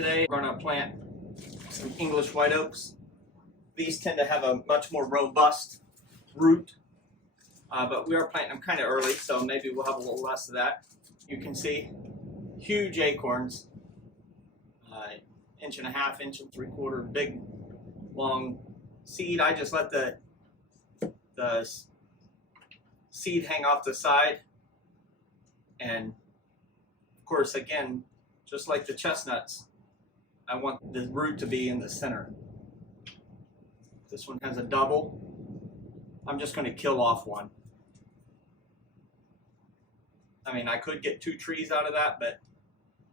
Today we're going to plant some English white oaks. These tend to have a much more robust root, but we are planting them kind of early, so maybe we'll have a little less of that. You can see huge acorns, inch and a half, inch and 3/4, big long seed. I just let the seed hang off the side, and of course, again, just like the chestnuts, I want the root to be in the center. This one has a double. I'm just going to kill off one. I mean, I could get 2 trees out of that, but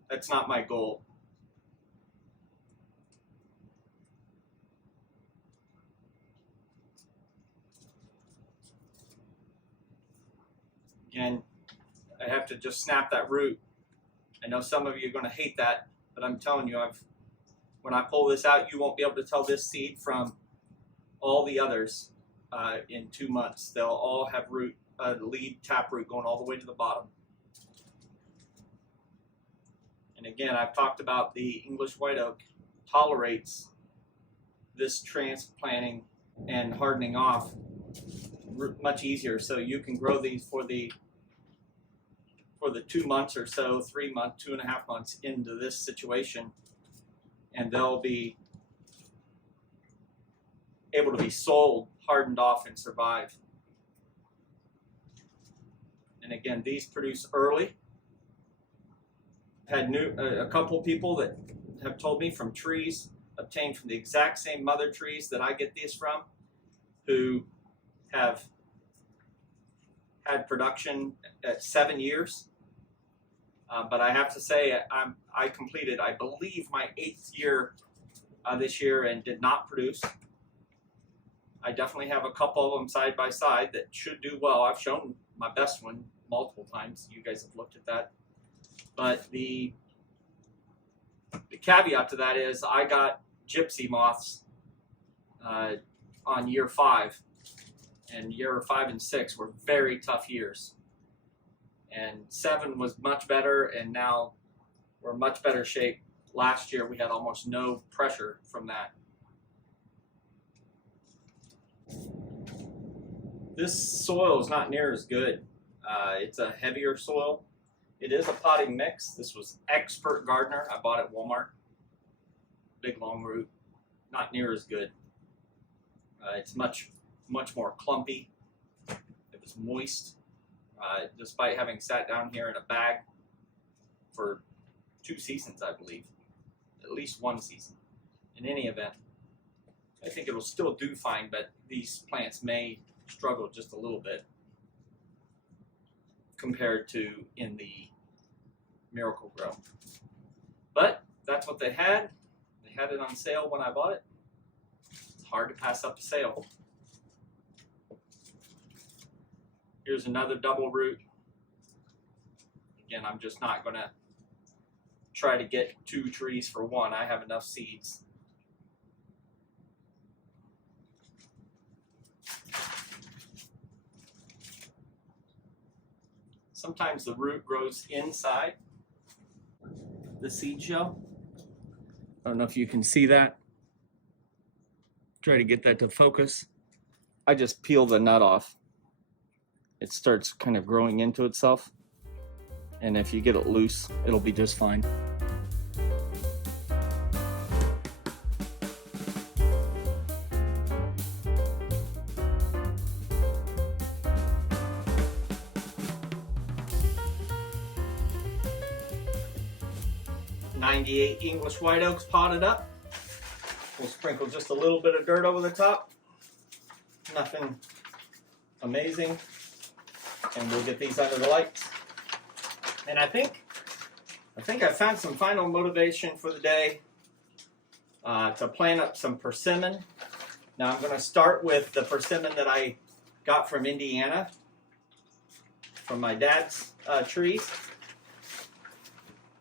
that's not my goal. Again, I have to just snap that root. I know some of you are going to hate that, but I'm telling you, when I pull this out, you won't be able to tell this seed from all the others in 2 months. They'll all have root, lead tap root going all the way to the bottom. And again, I've talked about the English white oak tolerates this transplanting and hardening off much easier. So you can grow these for the 2 months or so, 3 months, 2.5 months into this situation, and they'll be able to be sold, hardened off, and survive. And again, these produce early. I've had a couple people that have told me from trees obtained from the exact same mother trees that I get these from, who have had production at 7 years. But I have to say, I completed, I believe, my 8th year this year and did not produce. I definitely have a couple of them side by side that should do well. I've shown my best one multiple times. You guys have looked at that. But the caveat to that is I got gypsy moths on year 5. And year 5 and 6 were very tough years. And 7 was much better, and now we're in much better shape. Last year we had almost no pressure from that. This soil is not near as good. It's a heavier soil. It is a potting mix. This was Expert Gardener. I bought it at Walmart. Big long root. Not near as good. It's much more clumpy. It was moist. Despite having sat down here in a bag for 2 seasons, I believe. At least 1 season. In any event, I think it'll still do fine, but these plants may struggle just a little bit compared to in the Miracle Grow. But that's what they had. They had it on sale when I bought it. It's hard to pass up a sale. Here's another double root. Again, I'm just not going to try to get 2 trees for 1. I have enough seeds. Sometimes the root grows inside the seed shell. I don't know if you can see that. Try to get that to focus. I just peel the nut off. It starts kind of growing into itself, and if you get it loose, it'll be just fine. '98 English white oaks potted up. We'll sprinkle just a little bit of dirt over the top. Nothing amazing. And we'll get these under the lights. And I think I found some final motivation for the day to plant up some persimmon. Now I'm going to start with the persimmon that I got from Indiana, from my dad's trees.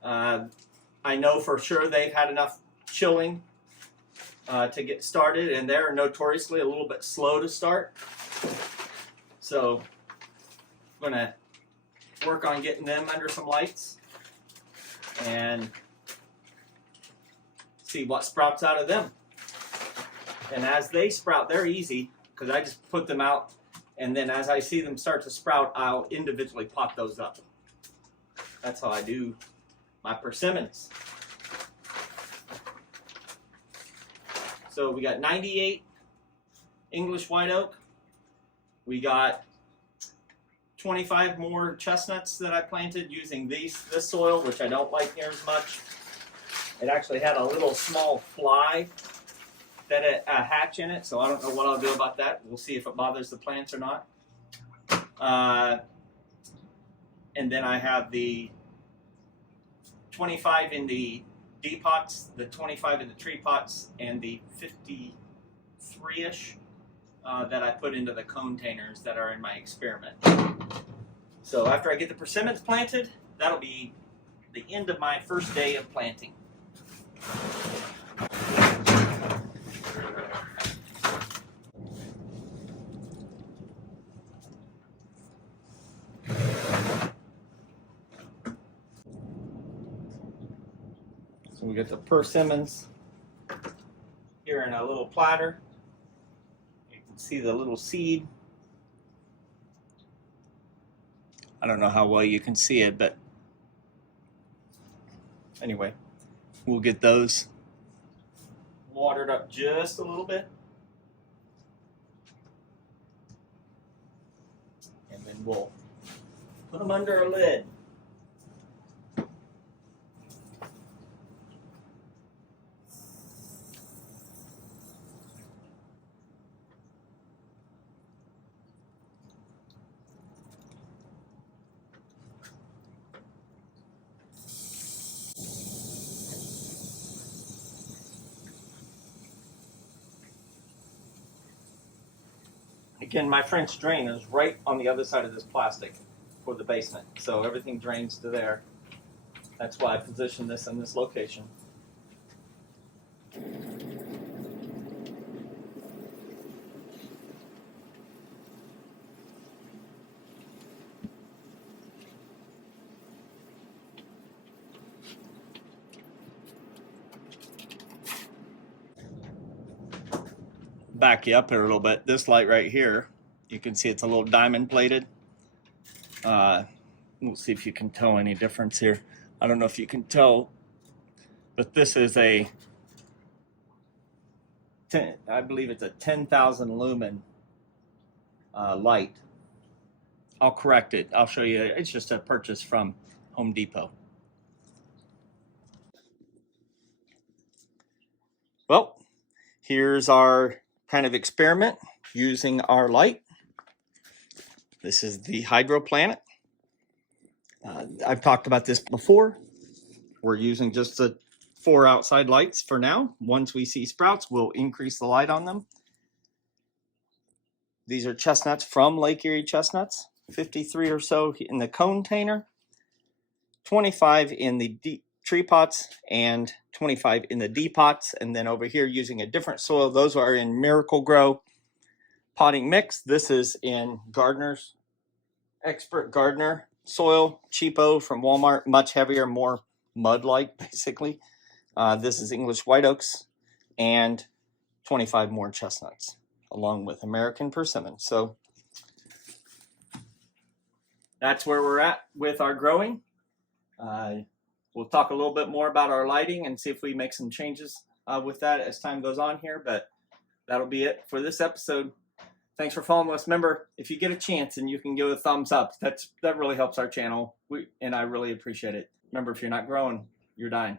I know for sure they've had enough chilling to get started, and they're notoriously a little bit slow to start. So I'm going to work on getting them under some lights. And see what sprouts out of them. And as they sprout, they're easy because I just put them out, and then as I see them start to sprout, I'll individually pot those up. That's how I do my persimmons. So we got 98 English white oak. We got 25 more chestnuts that I planted using this soil, which I don't like near as much. It actually had a little small fly that hatch in it, so I don't know what I'll do about that. We'll see if it bothers the plants or not. And then I have the 25 in the D pots, the 25 in the tree pots, and the 53-ish that I put into the containers that are in my experiment. So after I get the persimmons planted, that'll be the end of my first day of planting. So we got the persimmons here in a little platter. You can see the little seed. I don't know how well you can see it, but anyway, we'll get those watered up just a little bit. And then we'll put them under a lid. Again, my French drain is right on the other side of this plastic for the basement, so everything drains to there. That's why I positioned this in this location. Back you up here a little bit. This light right here, you can see it's a little diamond plated. We'll see if you can tell any difference here. I don't know if you can tell, but this is I believe it's a 10,000 lumen light. I'll correct it. I'll show you. It's just a purchase from Home Depot. Well, here's our kind of experiment using our light. This is the Hydro Planet. I've talked about this before. We're using just the 4 outside lights for now. Once we see sprouts, we'll increase the light on them. These are chestnuts from Lake Erie Chestnuts. 53 or so in the container, 25 in the tree pots, and 25 in the D pots. And then over here using a different soil. Those are in Miracle Grow potting mix. This is in Gardener's Expert Gardener soil, cheapo from Walmart, much heavier, more mud-like basically. This is English white oaks and 25 more chestnuts along with American persimmon. So that's where we're at with our growing. We'll talk a little bit more about our lighting and see if we make some changes with that as time goes on here, but that'll be it for this episode. Thanks for following us. Remember, if you get a chance and you can give a thumbs up, that really helps our channel, and I really appreciate it. Remember, if you're not growing, you're dying.